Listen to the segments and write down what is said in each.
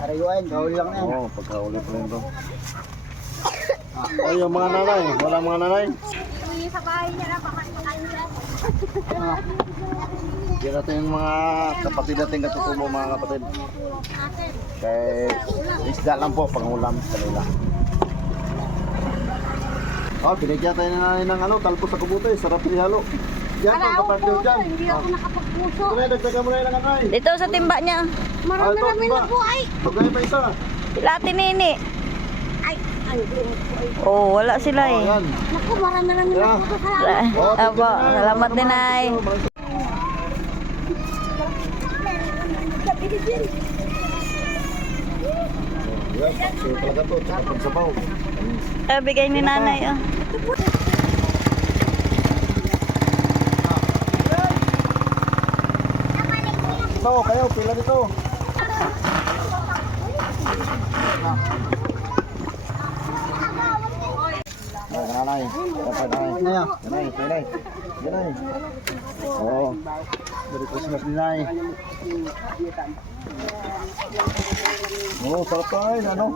Ariwain, gawin lang na yan. Oo, pagkahuli pa rin to. Yung mga nanay, wala mga nanay. Sa bahay niya na, baka kanila. Yan natin yung mga kapatid natin katutubo mga kapatid. Kaya isda lang po panghulam sa kanila. Oh, binigyan tayo na ng ano, talpo sa kubutoy, sarap ihalo. Yan po kapatid nyo dyan. Hindi ako nakapagpuso. Ito na, dagdagan mo na yung nanay. Dito sa timba niya. Marami-rami na po ay. Pagkaya pa isa. Sila Nini. Ay, Oh, wala sila Oh, eh. yan. naku, marami-rami na po. Salamat. Oh, Apo, salamat din ay. Yan, paksiw talaga to, tsaka pagsabaw. Bigay ni nanay. Oh. Ito, kayo, pila dito. Nanay, nanay. Nanay, nanay. Nanay. Oo. Merry Christmas din, nanay. Oo, sarap to ay, ano?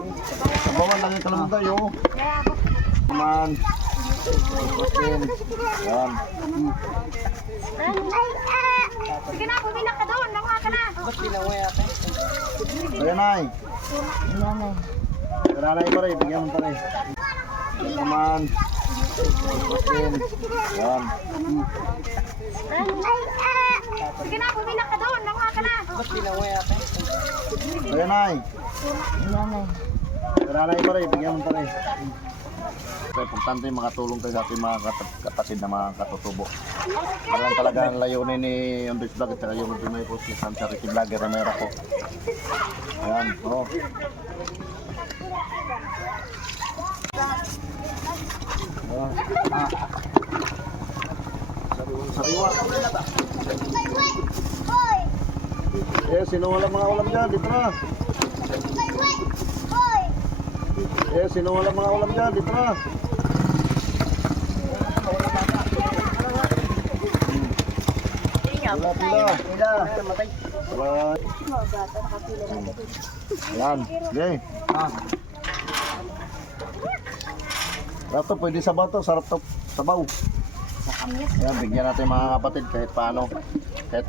Sabawan lang yung kalaman tayo. Naman. Christmas din. Yan. Sige na, bumila ka doon. Nakuha ka na. Ayan, nay. Nanay pa rin, bigyan mo pa rin. Naman. Christmas din. Yan. Sige na, bumila ka doon. Nakuha ka na. Ayan, nay. Nanay pa rin, bigyan mo pa rin. Importante yung makatulong tayo sa ating mga kapatid na mga katutubo. Parang talaga ang layunin ni Andres Vlog at saka yung Ultimate Post ni Sam Charity Vlogger na mayroon ko. Ayan, oo. Sariwa. Sino walang mga ulam dyan? Dito na. Sino walang mga ulam dyan? Dito na. Pila. Ayan. Okay. Rato, pwede sabaw to. Sarap to. Sabaw. Ayan, bigyan natin mga kapatid kahit paano. Kahit